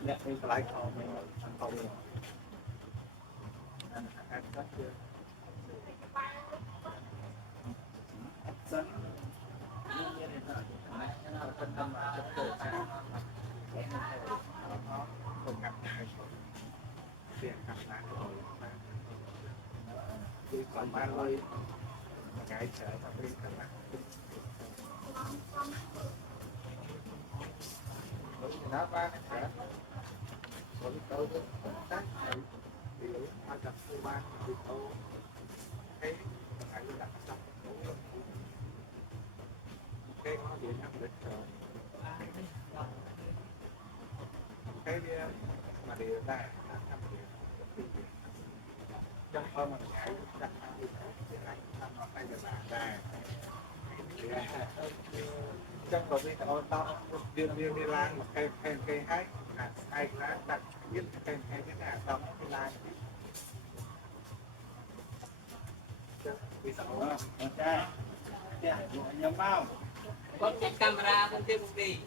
lẽ cái lái kho mình không ăn rất chưa dẫn như thế nào nó phân tâm vào trong cổ nó không gặp lại tiền gặp lại đi còn mang lôi cái chở vào bên các bạn nó ba cái chở có cái câu đó tác thì ai đặt thứ ba thì câu cái phải đặt xong cái nó điện áp lực rồi cái mà điều ra thăm điện trong hôm mà nhảy đặt đi nó phải là ra trong có cái ô to đi lan mà cây hay lá đặt biết cây cái nào trong cái lan ok, nhóm bao. Có camera bên kia một đi.